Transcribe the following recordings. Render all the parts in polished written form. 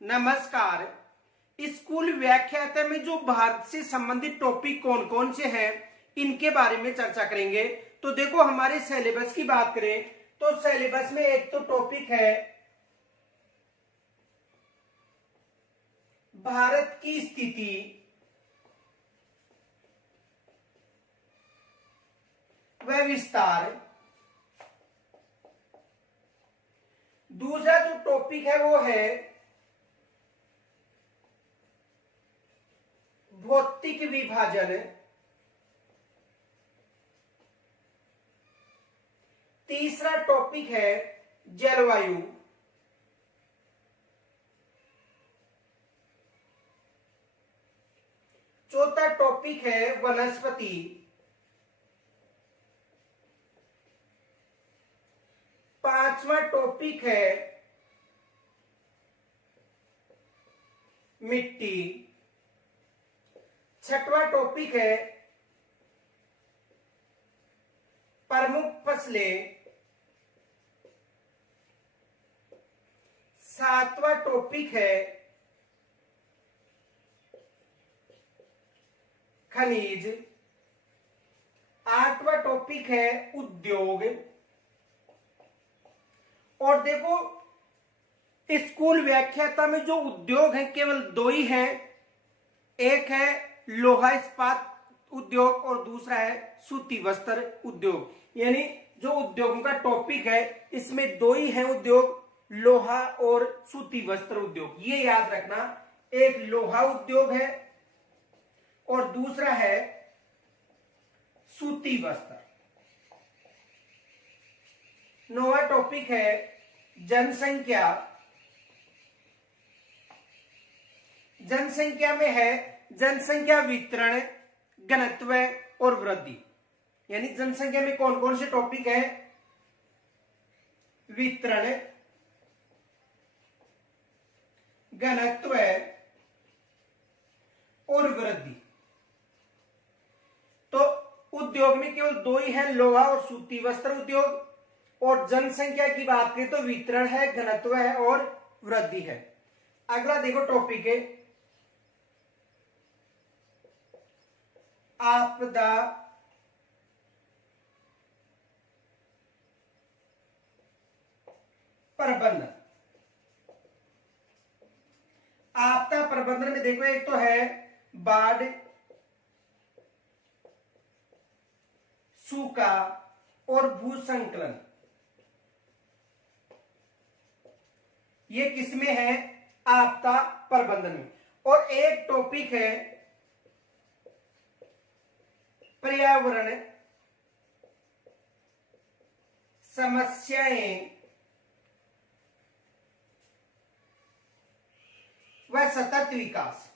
नमस्कार। स्कूल व्याख्याता में जो भारत से संबंधित टॉपिक कौन कौन से हैं इनके बारे में चर्चा करेंगे। तो देखो, हमारे सिलेबस की बात करें तो सिलेबस में एक तो टॉपिक है भारत की स्थिति, व विस्तार। दूसरा जो टॉपिक है वो है भौतिक विभाजन। तीसरा टॉपिक है जलवायु। चौथा टॉपिक है वनस्पति। पांचवा टॉपिक है मिट्टी। छठवां टॉपिक है प्रमुख फसलें। सातवां टॉपिक है खनिज। आठवां टॉपिक है उद्योग। और देखो, स्कूल व्याख्याता में जो उद्योग हैं केवल दो ही हैं, एक है लोहा इस्पात उद्योग और दूसरा है सूती वस्त्र उद्योग। यानी जो उद्योगों का टॉपिक है इसमें दो ही हैं उद्योग, लोहा और सूती वस्त्र उद्योग। ये याद रखना, एक लोहा उद्योग है और दूसरा है सूती वस्त्र। नौवां टॉपिक है जनसंख्या। जनसंख्या में है जनसंख्या वितरण, घनत्व और वृद्धि। यानी जनसंख्या में कौन कौन से टॉपिक है? वितरण, घनत्व और वृद्धि। तो उद्योग में केवल दो ही है, लोहा और सूती वस्त्र उद्योग। और जनसंख्या की बात करें तो वितरण है, घनत्व है और वृद्धि है। अगला देखो टॉपिक है आपदा प्रबंधन। आपदा प्रबंधन में देखो, एक तो है बाढ़, सूखा और भूसंकलन। ये किसमें है? आपदा प्रबंधन में। और एक टॉपिक है पर्यावरण समस्याएं व सतत विकास।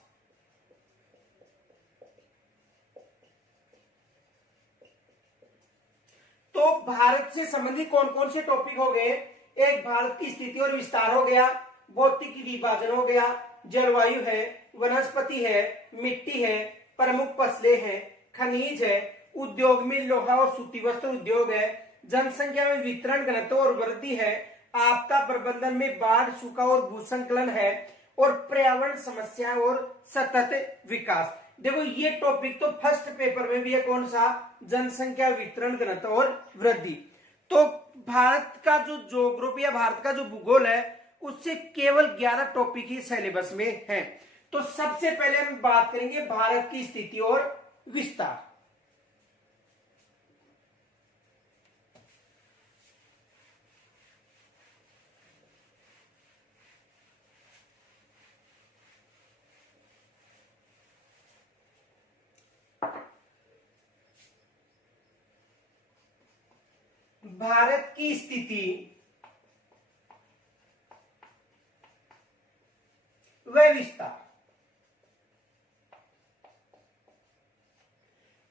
तो भारत से संबंधित कौन कौन से टॉपिक हो गए? एक भारत की स्थिति और विस्तार हो गया, भौतिक विभाजन हो गया, जलवायु है, वनस्पति है, मिट्टी है, प्रमुख फसलें हैं, खनिज है, उद्योग में लोहा और सूती वस्त्र उद्योग है, जनसंख्या में वितरण, घनत्व और वृद्धि है, आपदा प्रबंधन में बाढ़, सूखा और भूसंकलन है, और पर्यावरण समस्या और सतत विकास। देखो, ये टॉपिक तो फर्स्ट पेपर में भी है, कौन सा? जनसंख्या, वितरण, घनत्व और वृद्धि। तो भारत का जो ज्योग्राफी या भारत का जो भूगोल है उससे केवल 11 टॉपिक ही सिलेबस में हैं। तो सबसे पहले हम बात करेंगे भारत की स्थिति और विस्तार। भारत की स्थिति व विस्तार।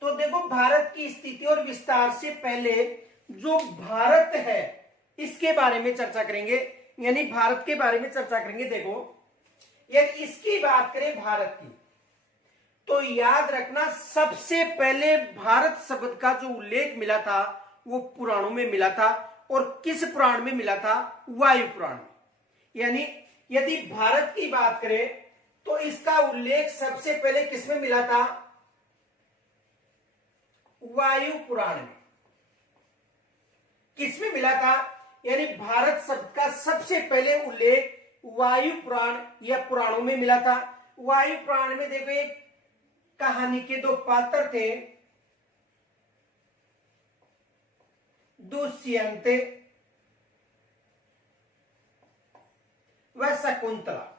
तो देखो, भारत की स्थिति और विस्तार से पहले जो भारत है इसके बारे में चर्चा करेंगे, यानी भारत के बारे में चर्चा करेंगे। देखो, यदि इसकी बात करें भारत की, तो याद रखना सबसे पहले भारत शब्द का जो उल्लेख मिला था वो पुराणों में मिला था। और किस पुराण में मिला था? वायु पुराण में। यानी यदि भारत की बात करें तो इसका उल्लेख सबसे पहले किसमें मिला था? वायु पुराण में। किसमें मिला था? यानी भारत शब्द का सबसे पहले उल्लेख वायु पुराण या पुराणों में मिला था। वायु पुराण में देखो एक कहानी के दो पात्र थे, दुष्यंत व शकुंतला।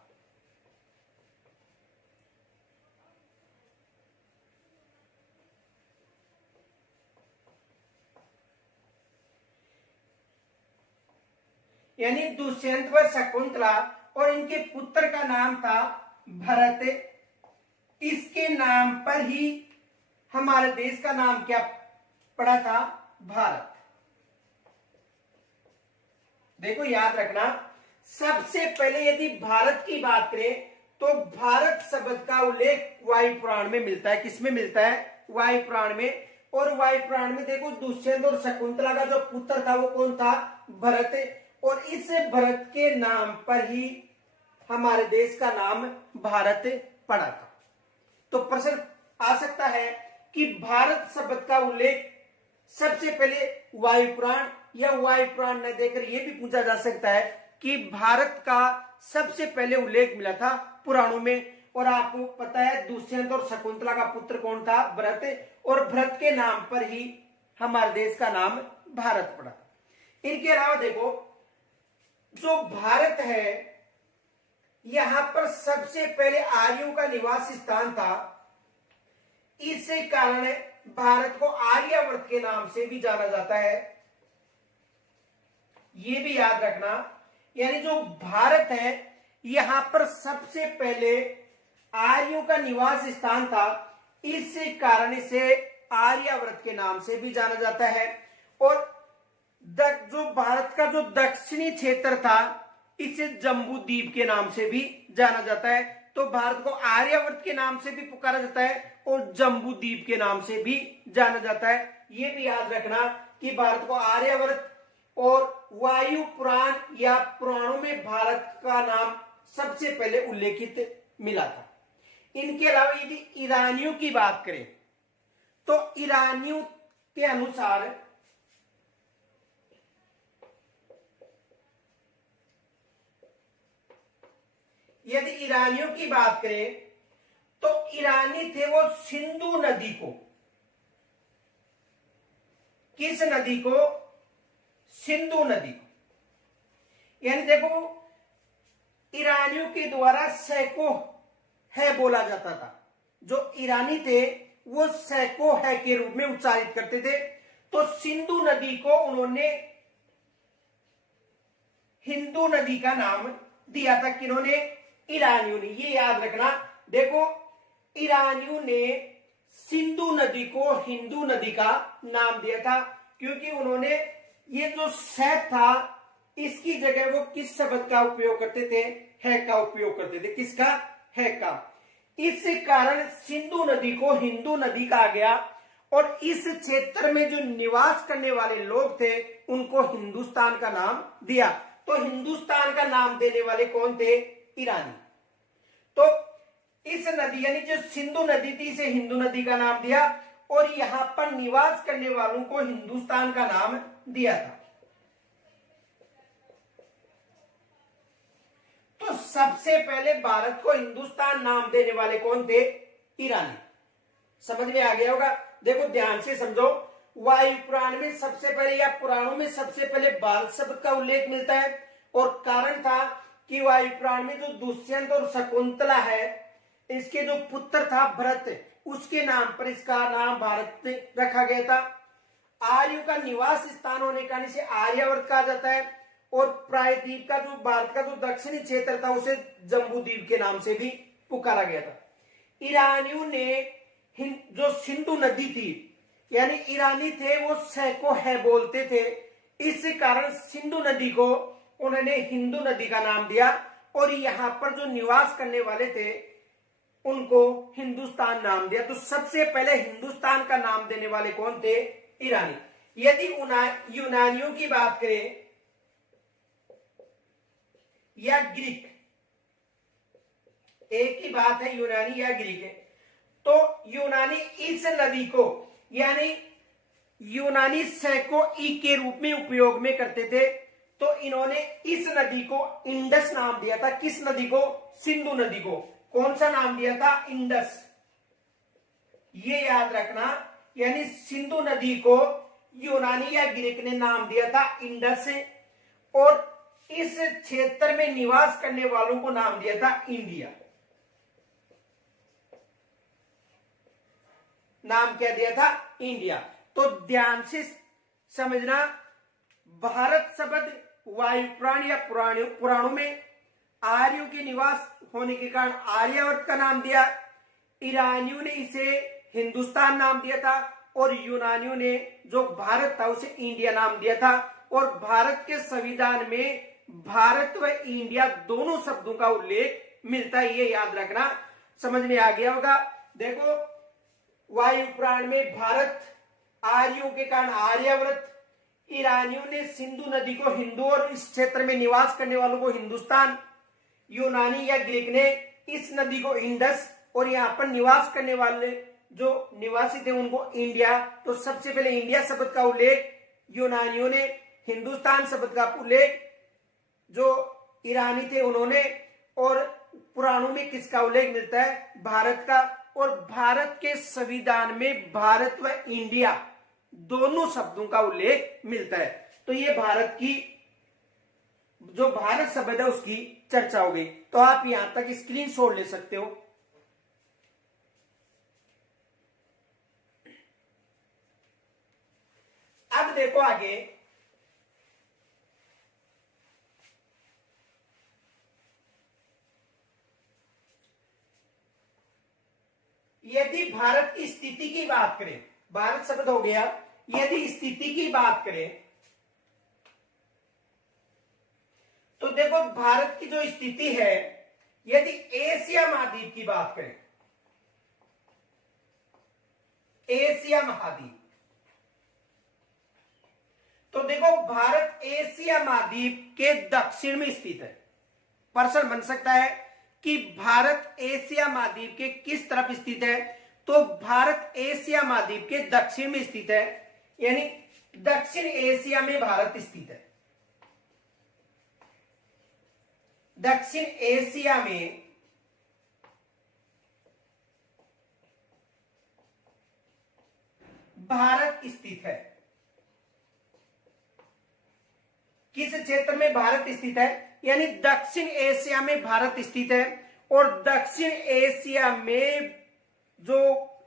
यानी दुष्यंत व शकुंतला, और इनके पुत्र का नाम था भरत। इसके नाम पर ही हमारे देश का नाम क्या पड़ा था? भारत। देखो याद रखना, सबसे पहले यदि भारत की बात करें तो भारत शब्द का उल्लेख वायु पुराण में मिलता है। किसमें मिलता है? वायु पुराण में। और वायु पुराण में देखो दुष्यंत और शकुंतला का जो पुत्र था वो कौन था? भरत। और इस भरत के नाम पर ही हमारे देश का नाम भारत पड़ा था। तो प्रश्न आ सकता है कि भारत शब्द का उल्लेख सबसे पहले वायु पुराण या वायु पुराण न देकर यह भी पूछा जा सकता है कि भारत का सबसे पहले उल्लेख मिला था पुराणों में। और आपको पता है दुष्यंत और शकुंतला का पुत्र कौन था? भरत। और भरत के नाम पर ही हमारे देश का नाम भारत पड़ा। इनके अलावा देखो जो भारत है यहां पर सबसे पहले आर्यों का निवास स्थान था। इसी कारण भारत को आर्यावर्त के नाम से भी जाना जाता है। यह भी याद रखना, यानी जो भारत है यहां पर सबसे पहले आर्यों का निवास स्थान था। इसी कारण इसे आर्यावर्त के नाम से भी जाना जाता है। और जो भारत का जो दक्षिणी क्षेत्र था इसे जम्बू द्वीप के नाम से भी जाना जाता है। तो भारत को आर्यावर्त के नाम से भी पुकारा जाता है और जम्बू द्वीप के नाम से भी जाना जाता है। यह भी याद रखना कि भारत को आर्यावर्त और वायु पुराण या पुराणों में भारत का नाम सबसे पहले उल्लेखित मिला था। इनके अलावा यदि ईरानियों की बात करें तो ईरानियों के अनुसार यदि ईरानियों की बात करें तो ईरानी थे वो सिंधु नदी को, किस नदी को? सिंधु नदी को। यानी देखो ईरानियों के द्वारा सैको है बोला जाता था। जो ईरानी थे वो सैको है के रूप में उच्चारित करते थे। तो सिंधु नदी को उन्होंने हिंदू नदी का नाम दिया था। किन्होंने? ईरानियों ने। ये याद रखना, देखो ईरानियों ने सिंधु नदी को हिंदू नदी का नाम दिया था क्योंकि उन्होंने ये जो सैद था इसकी जगह वो किस शब्द का उपयोग करते थे? है का उपयोग करते थे। किसका? है का। इस कारण सिंधु नदी को हिंदू नदी कहा गया। और इस क्षेत्र में जो निवास करने वाले लोग थे उनको हिंदुस्तान का नाम दिया। तो हिंदुस्तान का नाम देने वाले कौन थे? ईरानी। तो इस नदी यानी जो सिंधु नदी थी इसे हिंदू नदी का नाम दिया और यहां पर निवास करने वालों को हिंदुस्तान का नाम दिया था। तो सबसे पहले भारत को हिंदुस्तान नाम देने वाले कौन थे? ईरानी। समझ में आ गया होगा। देखो ध्यान से समझो, वायु पुराण में सबसे पहले या पुराणों में सबसे पहले भारत शब्द का उल्लेख मिलता है। और कारण था कि वायु पुराण में जो दुष्यंत और शकुंतला है इसके जो पुत्र था भरत, उसके नाम पर इसका नाम भारत रखा गया था। आर्यों का निवास स्थान होने का इसे आर्यावर्त कहा जाता है। और प्रायद्वीप का जो भारत का जो दक्षिणी क्षेत्र था उसे जम्बू द्वीप के नाम से भी पुकारा गया था। ईरानियों ने जो सिंधु नदी थी यानी ईरानी थे वो सैको है बोलते थे। इस कारण सिंधु नदी को उन्होंने हिंदू नदी का नाम दिया और यहाँ पर जो निवास करने वाले थे उनको हिंदुस्तान नाम दिया। तो सबसे पहले हिंदुस्तान का नाम देने वाले कौन थे? ईरानी। यदि यूनानियों की बात करें या ग्रीक, एक ही बात है, यूनानी या ग्रीक है। तो यूनानी इस नदी को, यानी यूनानी सैको ई के रूप में उपयोग में करते थे, तो इन्होंने इस नदी को इंडस नाम दिया था। किस नदी को? सिंधु नदी को। कौन सा नाम दिया था? इंडस। ये याद रखना, यानी सिंधु नदी को यूनानी या ग्रीक ने नाम दिया था इंडस, और इस क्षेत्र में निवास करने वालों को नाम दिया था इंडिया। नाम क्या दिया था? इंडिया। तो ध्यान से समझना, भारत शब्द वायुपुराण या पुराणों में आर्यों के निवास होने के कारण आर्यावर्त का नाम दिया। ईरानियों ने इसे हिंदुस्तान नाम दिया था, और यूनानियों ने जो भारत था उसे इंडिया नाम दिया था। और भारत के संविधान में भारत व इंडिया दोनों शब्दों का उल्लेख मिलता है, ये याद रखना। समझ में आ गया होगा। देखो, वायुपुराण में भारत, आर्यों के कारण आर्यावर्त, ईरानियों ने सिंधु नदी को हिंदू और इस क्षेत्र में निवास करने वालों को हिंदुस्तान, यूनानी या ग्रीक ने इस नदी को इंडस, और यहाँ पर निवास करने वाले जो निवासी थे उनको इंडिया। तो सबसे पहले इंडिया शब्द का उल्लेख यूनानियों ने, हिंदुस्तान शब्द का उल्लेख जो ईरानी थे उन्होंने, और पुराणों में किसका उल्लेख मिलता है? भारत का। और भारत के संविधान में भारत व इंडिया दोनों शब्दों का उल्लेख मिलता है। तो ये भारत की, जो भारत शब्द है उसकी चर्चा हो गई। तो आप यहां तक स्क्रीनशॉट ले सकते हो। अब देखो आगे, यदि भारत की स्थिति की बात करें, भारत शब्द हो गया, यदि स्थिति की बात करें तो देखो भारत की जो स्थिति है, यदि एशिया महाद्वीप की बात करें, एशिया महाद्वीप, तो देखो भारत एशिया महाद्वीप के दक्षिण में स्थित है। प्रश्न बन सकता है कि भारत एशिया महाद्वीप के किस तरफ स्थित है? तो भारत एशिया महाद्वीप के दक्षिण में स्थित है, यानी दक्षिण एशिया में भारत स्थित है। दक्षिण एशिया में भारत स्थित है। किस क्षेत्र में भारत स्थित है? यानी दक्षिण एशिया में भारत स्थित है। और दक्षिण एशिया में जो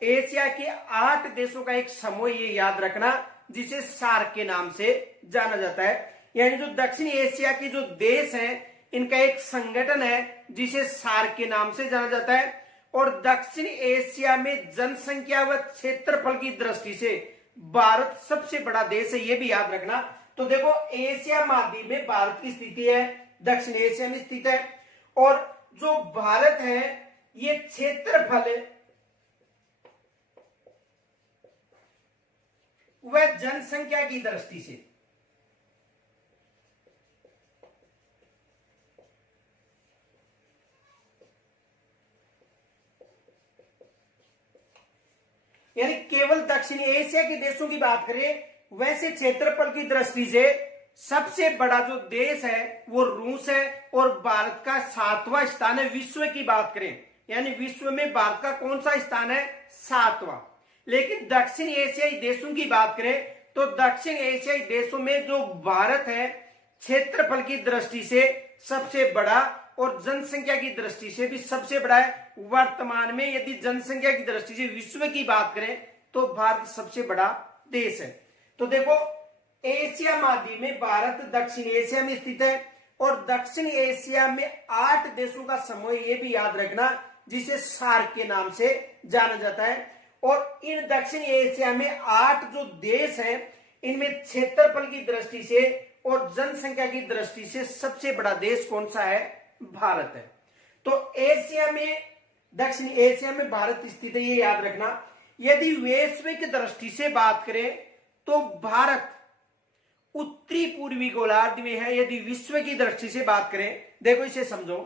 एशिया के 8 देशों का एक समूह, ये याद रखना, जिसे सार्क के नाम से जाना जाता है। यानी जो दक्षिण एशिया के जो देश हैं, इनका एक संगठन है जिसे सार्क के नाम से जाना जाता है। और दक्षिण एशिया में जनसंख्या व क्षेत्रफल की दृष्टि से भारत सबसे बड़ा देश है, ये भी याद रखना। तो देखो, एशिया महाद्वीप में भारत की स्थिति है, दक्षिण एशिया में स्थित है। और जो भारत है, ये क्षेत्रफल व जनसंख्या की दृष्टि से यानी केवल दक्षिण एशिया के देशों की बात करें, वैसे क्षेत्रफल की दृष्टि से सबसे बड़ा जो देश है वो रूस है। और भारत का 7वां स्थान है। विश्व की बात करें, यानी विश्व में भारत का कौन सा स्थान है? 7वां। लेकिन दक्षिण एशियाई देशों की बात करें तो दक्षिण एशियाई देशों में जो भारत है, क्षेत्रफल की दृष्टि से सबसे बड़ा और जनसंख्या की दृष्टि से भी सबसे बड़ा है। वर्तमान में यदि जनसंख्या की दृष्टि से विश्व की बात करें तो भारत सबसे बड़ा देश है। तो देखो, एशिया महाद्वीप में भारत दक्षिण एशिया में स्थित है। और दक्षिण एशिया में 8 देशों का समूह, ये भी याद रखना, जिसे सार्क के नाम से जाना जाता है। और इन दक्षिण एशिया में 8 जो देश हैं, इनमें क्षेत्रफल की दृष्टि से और जनसंख्या की दृष्टि से सबसे बड़ा देश कौन सा है? भारत है। तो एशिया में, दक्षिण एशिया में भारत स्थित है, ये याद रखना। यदि वैश्विक दृष्टि से बात करें तो भारत उत्तरी पूर्वी गोलार्ध में है। यदि विश्व की दृष्टि से बात करें, देखो इसे समझो,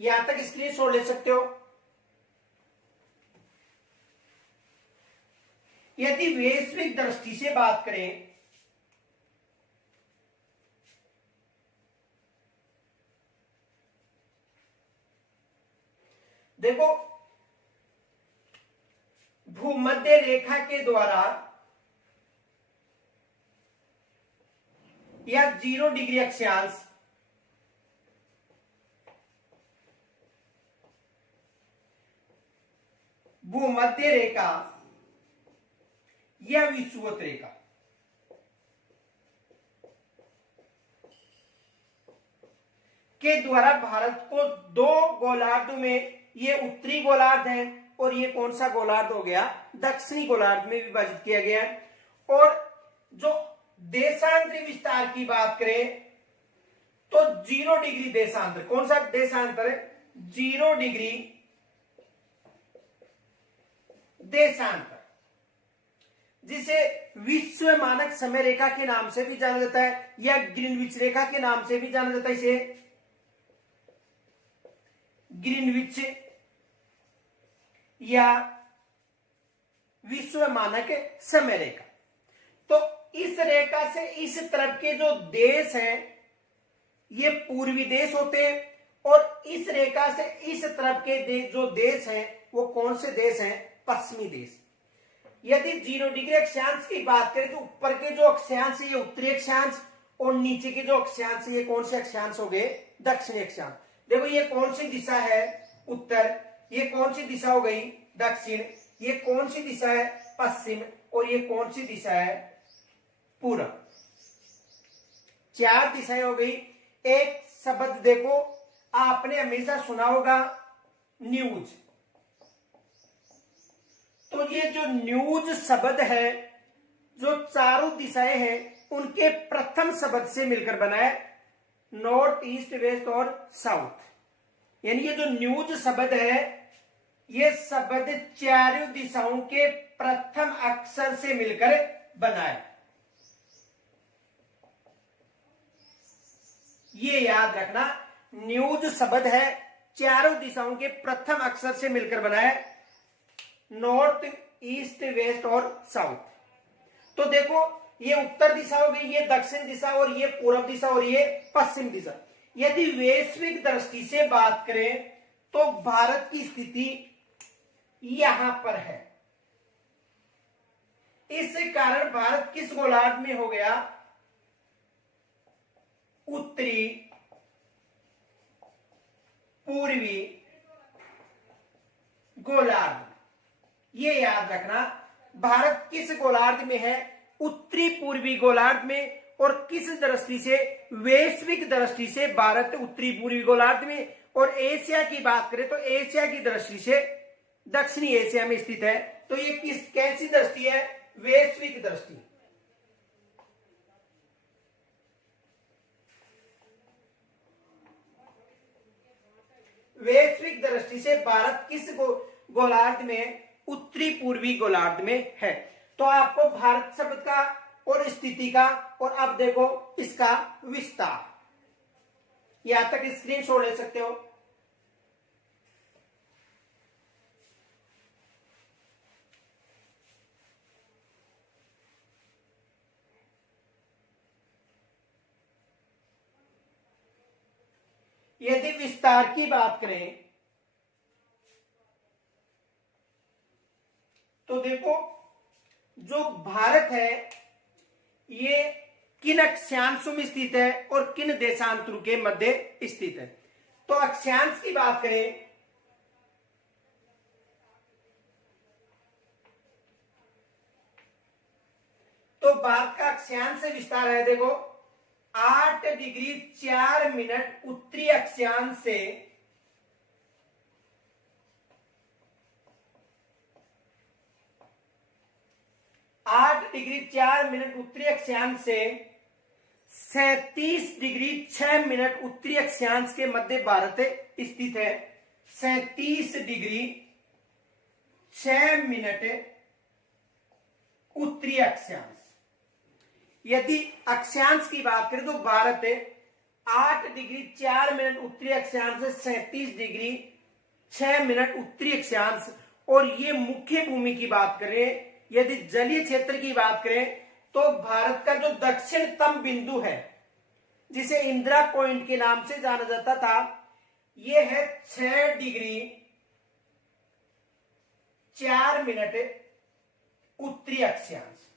यहां तक स्क्रीनशॉट ले सकते हो। यदि वैश्विक दृष्टि से बात करें देखो, भूमध्य रेखा के द्वारा या 0 डिग्री अक्षांश भूमध्य रेखा या विषुवत रेखा के द्वारा भारत को दो गोलार्ध में, ये उत्तरी गोलार्ध है और ये कौन सा गोलार्ध हो गया, दक्षिणी गोलार्ध में विभाजित किया गया है। और जो देशांतरी विस्तार की बात करें तो 0 डिग्री देशांतर, कौन सा देशांतर है, 0 डिग्री देशांतर, जिसे विश्व मानक समय रेखा के नाम से भी जाना जाता है या ग्रीनविच रेखा के नाम से भी जाना जाता है। इसे ग्रीनविच या विश्व मानक समय रेखा। तो इस रेखा से इस तरफ के जो देश हैं ये पूर्वी देश होते हैं और इस रेखा से इस तरफ के जो देश हैं वो कौन से देश हैं, पश्चिमी देश। यदि 0 डिग्री अक्षांश की बात करें तो ऊपर के जो अक्षांश है ये उत्तरी अक्षांश और नीचे के जो अक्षांश है ये कौन से अक्षांश हो गए, दक्षिणी अक्षांश। देखो ये कौन सी दिशा है, उत्तर, ये कौन सी दिशा हो गई, दक्षिण, ये कौन सी दिशा है, पश्चिम, और ये कौन सी दिशा है, पूर्व। 4 दिशाएं हो गई। एक शब्द देखो, आपने हमेशा सुना होगा न्यूज। तो ये जो न्यूज शब्द है, जो चारों दिशाएं हैं उनके प्रथम शब्द से मिलकर बना है, नॉर्थ, ईस्ट, वेस्ट और साउथ। यानी ये जो न्यूज शब्द है ये शब्द चारों दिशाओं के प्रथम अक्षर से मिलकर बना है। ये याद रखना, न्यूज शब्द है चारों दिशाओं के प्रथम अक्षर से मिलकर बना है, नॉर्थ, ईस्ट, वेस्ट और साउथ। तो देखो ये उत्तर दिशा हो गई, ये दक्षिण दिशा, और ये पूर्व दिशा, और ये पश्चिम दिशा। यदि वैश्विक दृष्टि से बात करें तो भारत की स्थिति यहां पर है। इस कारण भारत किस गोलार्ध में हो गया, उत्तरी, पूर्वी गोलार्ध। ये याद रखना, भारत किस गोलार्ध में है, उत्तरी पूर्वी गोलार्ध में। और किस दृष्टि से, वैश्विक दृष्टि से भारत उत्तरी पूर्वी गोलार्ध में। और एशिया की बात करें तो एशिया की दृष्टि से दक्षिणी एशिया में स्थित है। तो ये कैसी दृष्टि है, वैश्विक दृष्टि। वैश्विक दृष्टि से भारत किस गोलार्ध में, उत्तरी पूर्वी गोलार्ध में है। तो आपको भारत शब्द का और स्थिति का, और अब देखो इसका विस्तार, यहां तक स्क्रीनशॉट ले सकते हो। यदि विस्तार की बात करें तो देखो जो भारत है ये किन अक्षांशों में स्थित है और किन देशांतरों के मध्य स्थित है। तो अक्षांश की बात करें तो भारत का अक्षांश विस्तार है, देखो 8 डिग्री 4 मिनट उत्तरी अक्षांश से 8 डिग्री 4 मिनट उत्तरी अक्षांश से 37 डिग्री 6 मिनट उत्तरी अक्षांश के मध्य भारत स्थित है। 37 डिग्री 6 मिनट उत्तरी अक्षांश। यदि अक्षांश की बात करें तो भारत 8 डिग्री 4 मिनट उत्तरी अक्षांश से 37 डिग्री 6 मिनट उत्तरी अक्षांश। और ये मुख्य भूमि की बात करें, यदि जलीय क्षेत्र की बात करें तो भारत का जो दक्षिणतम बिंदु है जिसे इंदिरा पॉइंट के नाम से जाना जाता था, यह है 6 डिग्री 4 मिनट उत्तरी अक्षांश।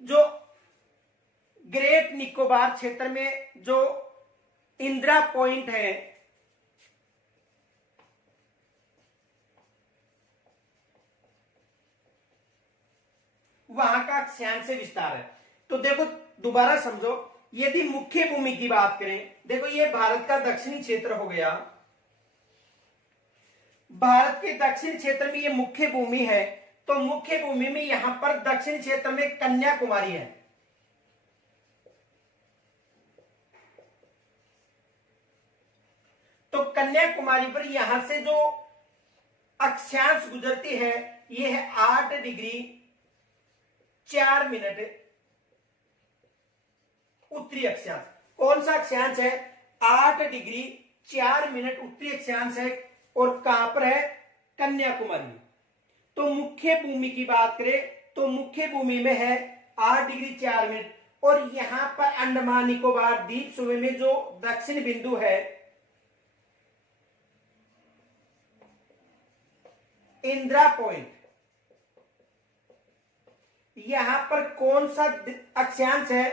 जो ग्रेट निकोबार क्षेत्र में जो इंदिरा पॉइंट है, वहां का अक्षांश विस्तार है। तो देखो दोबारा समझो, यदि मुख्य भूमि की बात करें, देखो ये भारत का दक्षिणी क्षेत्र हो गया। भारत के दक्षिण क्षेत्र में ये मुख्य भूमि है, तो मुख्य भूमि में यहां पर दक्षिण क्षेत्र में कन्याकुमारी है। तो कन्याकुमारी पर यहां से जो अक्षांश गुजरती है, यह है 8 डिग्री 4 मिनट उत्तरी अक्षांश। कौन सा अक्षांश है? 8 डिग्री 4 मिनट उत्तरी अक्षांश है। और कहां पर है? कन्याकुमारी। तो मुख्य भूमि की बात करें तो मुख्य भूमि में है 8 डिग्री 4 मिनट। और यहां पर अंडमान निकोबार द्वीप समूह में जो दक्षिण बिंदु है, इंदिरा पॉइंट, यहां पर कौन सा अक्षांश है?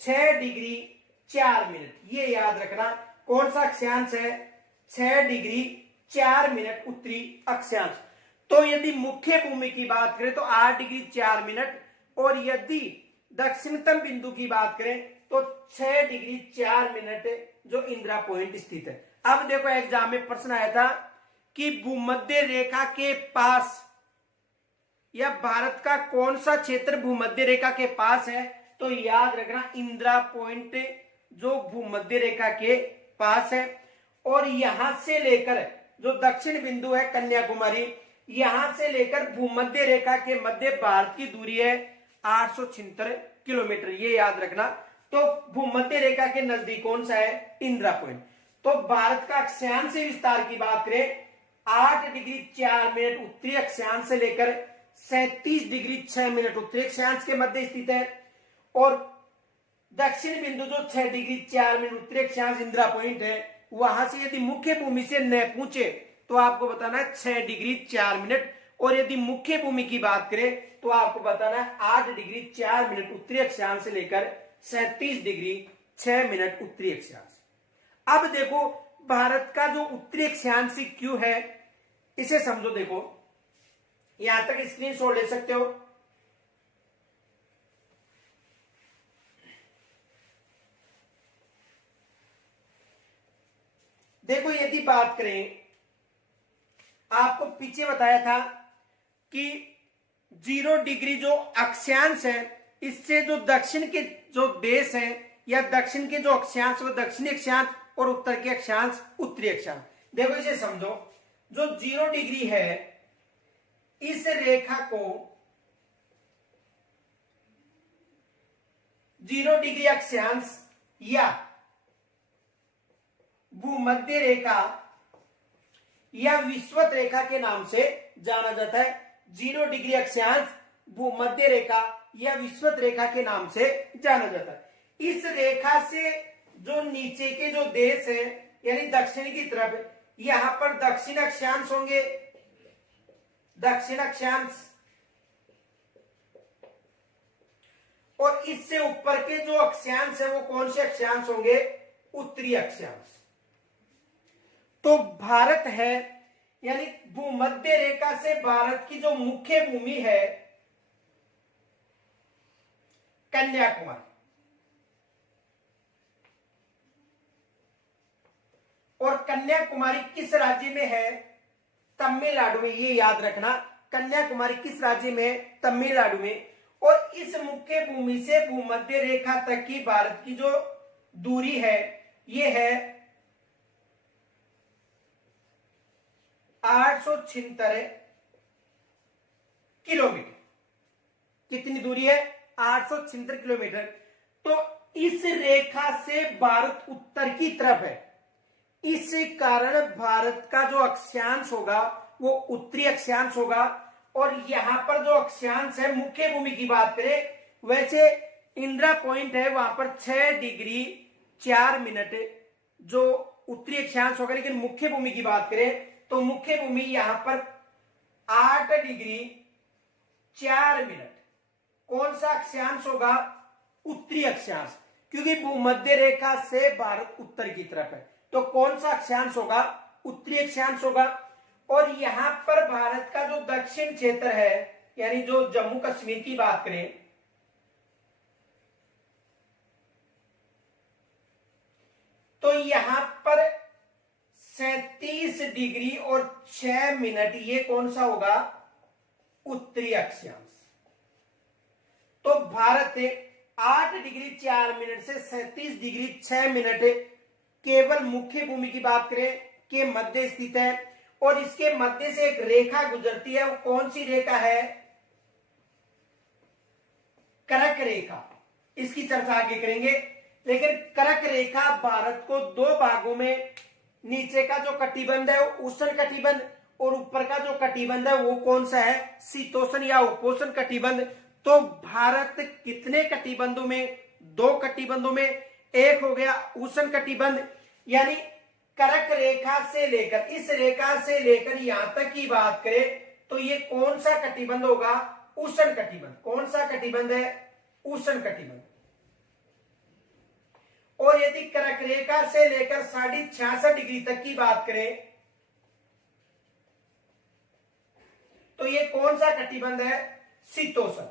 6 डिग्री 4 मिनट। ये याद रखना, कौन सा अक्षांश है? 6 डिग्री 4 मिनट उत्तरी अक्षांश। तो यदि मुख्य भूमि की बात करें तो 8 डिग्री 4 मिनट, और यदि दक्षिणतम बिंदु की बात करें तो 6 डिग्री 4 मिनट जो इंदिरा पॉइंट स्थित है। अब देखो एग्जाम में प्रश्न आया था कि भूमध्य रेखा के पास या भारत का कौन सा क्षेत्र भूमध्य रेखा के पास है? तो याद रखना इंदिरा पॉइंट जो भूमध्य रेखा के पास है। और यहां से लेकर जो दक्षिण बिंदु है कन्याकुमारी, यहां से लेकर भूमध्य रेखा के मध्य भारत की दूरी है 876 किलोमीटर। ये याद रखना। तो भूमध्य रेखा के नजदीक कौन सा है? इंदिरा पॉइंट। तो भारत का अक्षांश विस्तार की बात करें, 8 डिग्री 4 मिनट उत्तरी अक्षांश से लेकर 37 डिग्री 6 मिनट उत्तरी अक्षांश के मध्य स्थित है। और दक्षिण बिंदु जो 6 डिग्री 4 मिनट उत्तरी अक्षांश इंदिरा पॉइंट है, वहां से यदि मुख्य भूमि से न पूछे तो आपको बताना है 6 डिग्री 4 मिनट। और यदि मुख्य भूमि की बात करें तो आपको बताना है 8 डिग्री 4 मिनट उत्तरी अक्षांश से लेकर 37 डिग्री 6 मिनट उत्तरी अक्षांश। अब देखो भारत का जो उत्तरी अक्षांश क्यों है, इसे समझो। देखो यहां तक स्क्रीनशॉट ले सकते हो। देखो यदि बात करें, आपको पीछे बताया था कि 0 डिग्री जो अक्षांश है, इससे जो दक्षिण के जो देश है या दक्षिण के जो अक्षांश, वो दक्षिणी अक्षांश और उत्तर के अक्षांश उत्तरी अक्षांश। देखो इसे समझो, जो 0 डिग्री है, इस रेखा को 0 डिग्री अक्षांश या भूमध्य रेखा या विषुवत रेखा के नाम से जाना जाता है। 0 डिग्री अक्षांश, भूमध्य रेखा या विषुवत रेखा के नाम से जाना जाता है। इस रेखा से जो नीचे के जो देश है यानी दक्षिण की तरफ, यहां पर दक्षिण अक्षांश होंगे, दक्षिण अक्षांश। और इससे ऊपर के जो अक्षांश है वो कौन से अक्षांश होंगे? उत्तरी अक्षांश। तो भारत है यानी भूमध्य रेखा से भारत की जो मुख्य भूमि है कन्याकुमारी। और कन्याकुमारी किस राज्य में है? तमिलनाडु में। ये याद रखना, कन्याकुमारी किस राज्य में है? तमिलनाडु में। और इस मुख्य भूमि से भूमध्य रेखा तक की भारत की जो दूरी है, ये है 876 किलोमीटर। कितनी दूरी है? 876 किलोमीटर। तो इस रेखा से भारत उत्तर की तरफ है, इस कारण भारत का जो अक्षांश होगा वो उत्तरी अक्षांश होगा। और यहां पर जो अक्षांश है, मुख्य भूमि की बात करें, वैसे इंदिरा पॉइंट है वहां पर 6 डिग्री 4 मिनट जो उत्तरी अक्षांश होगा, लेकिन मुख्य भूमि की बात करें तो मुख्य भूमि यहां पर 8 डिग्री 4 मिनट। कौन सा अक्षांश होगा? उत्तरी अक्षांश, क्योंकि भूमध्य रेखा से भारत उत्तर की तरफ है, तो कौन सा अक्षांश होगा? उत्तरी अक्षांश होगा। और यहां पर भारत का जो दक्षिण क्षेत्र है, यानी जो जम्मू कश्मीर की बात करें, तो यहां पर 37 डिग्री और 6 मिनट, ये कौन सा होगा? उत्तरी अक्षांश। तो भारत 8 डिग्री 4 मिनट से 37 डिग्री 6 मिनट केवल मुख्य भूमि की बात करें के मध्य स्थित है। और इसके मध्य से एक रेखा गुजरती है, वो कौन सी रेखा है? कर्क रेखा। इसकी चर्चा आगे करेंगे। लेकिन कर्क रेखा भारत को दो भागों में, नीचे का जो कटिबंध है वो उष्ण कटिबंध, और ऊपर का जो कटिबंध है वो कौन सा है? शीतोष्ण या उपोष्ण कटिबंध। तो भारत कितने कटिबंधों में? 2 कटिबंधों में। एक हो गया उष्ण कटिबंध, यानी कर्क रेखा से लेकर, इस रेखा से लेकर यहां तक की बात करें तो ये कौन सा कटिबंध होगा? उष्ण कटिबंध। कौन सा कटिबंध है? उष्ण कटिबंध। और यदि कर्क रेखा से लेकर 66.5 डिग्री तक की बात करें तो ये कौन सा कटिबंध है? शीतोष्ण।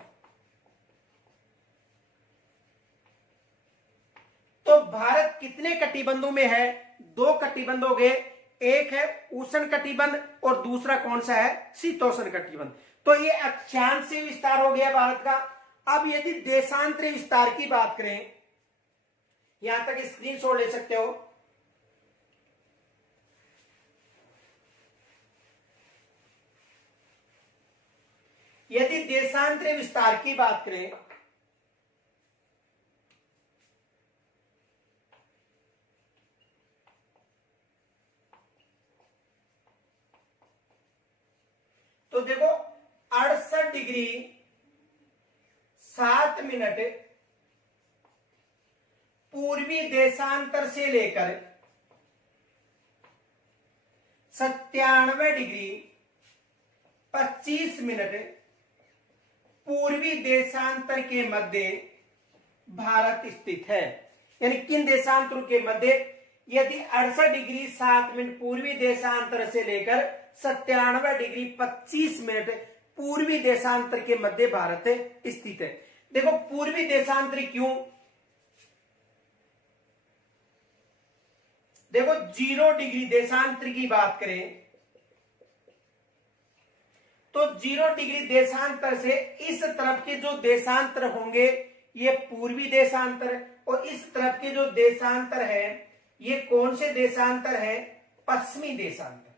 तो भारत कितने कटिबंधों में है? 2 कटिबंध हो गए। एक है उष्ण कटिबंध और दूसरा कौन सा है? शीतोष्ण कटिबंध। तो ये अक्षांशीय विस्तार हो गया भारत का। अब यदि देशांतरीय विस्तार की बात करें, यहां तक स्क्रीनशॉट ले सकते हो। यदि देशांतरीय विस्तार की बात करें तो देखो 68 डिग्री 7 मिनट पूर्वी देशांतर से लेकर 97 डिग्री 25 मिनट पूर्वी देशांतर के मध्य भारत स्थित है। यानी किन देशांतरों के मध्य? यदि 68 डिग्री 7 मिनट पूर्वी देशांतर से लेकर 97 डिग्री 25 मिनट पूर्वी देशांतर के मध्य भारत स्थित है। देखो पूर्वी देशांतर क्यों? देखो 0 डिग्री देशांतर की बात करें तो 0 डिग्री देशांतर से इस तरफ के जो देशांतर होंगे ये पूर्वी देशांतर, और इस तरफ के जो देशांतर है ये कौन से देशांतर है? पश्चिमी देशांतर।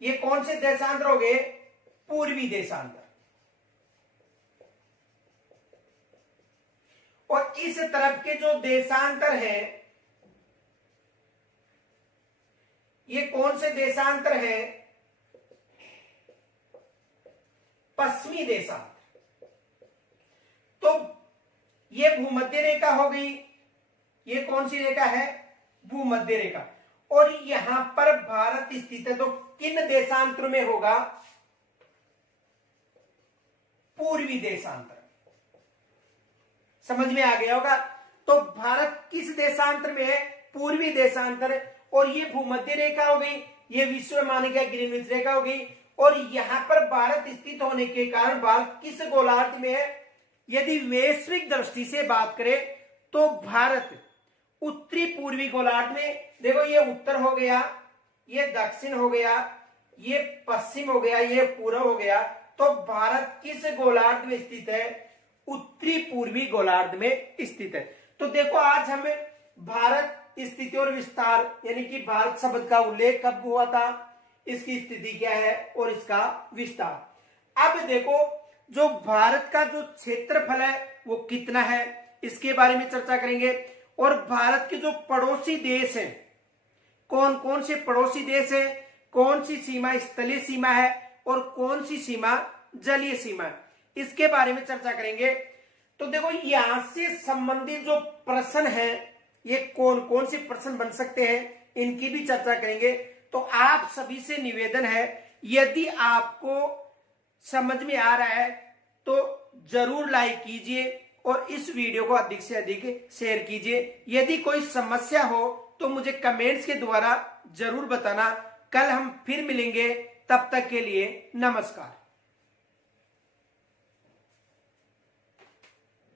ये कौन से देशांतर हो गए? पूर्वी देशांतर। और इस तरफ के जो देशांतर है ये कौन से देशांतर है? पश्चिमी देशांतर। तो ये भूमध्य रेखा हो गई। ये कौन सी रेखा है? भूमध्य रेखा। और यहां पर भारत स्थित है, तो किन देशांतर में होगा? पूर्वी देशांतर। समझ में आ गया होगा। तो भारत किस देशांतर में है? पूर्वी देशांतर। और ये भूमध्य रेखा हो गई, ये विश्व मान्यता ग्रीनविच रेखा हो गई। और यहां पर भारत स्थित होने के कारण भारत किस गोलार्ध में है? यदि वैश्विक दृष्टि से बात करें तो भारत उत्तरी पूर्वी गोलार्ध में। देखो ये उत्तर हो गया, ये दक्षिण हो गया, ये पश्चिम हो गया, ये पूर्व हो गया। तो भारत किस गोलार्ध में स्थित है? उत्तरी पूर्वी गोलार्ध में स्थित है। तो देखो आज हमें भारत स्थिति और विस्तार यानी कि भारत शब्द का उल्लेख कब हुआ था, इसकी स्थिति क्या है और इसका विस्तार। अब देखो जो भारत का जो क्षेत्रफल है वो कितना है, इसके बारे में चर्चा करेंगे। और भारत के जो पड़ोसी देश हैं, कौन कौन से पड़ोसी देश है, कौन सी सीमा स्थलीय सीमा है और कौन सी सीमा जलीय सीमा है, इसके बारे में चर्चा करेंगे। तो देखो यहां से संबंधित जो प्रश्न है, ये कौन कौन से प्रश्न बन सकते हैं, इनकी भी चर्चा करेंगे। तो आप सभी से निवेदन है, यदि आपको समझ में आ रहा है तो जरूर लाइक कीजिए और इस वीडियो को अधिक से अधिक शेयर कीजिए। यदि कोई समस्या हो तो मुझे कमेंट्स के द्वारा जरूर बताना। कल हम फिर मिलेंगे, तब तक के लिए नमस्कार।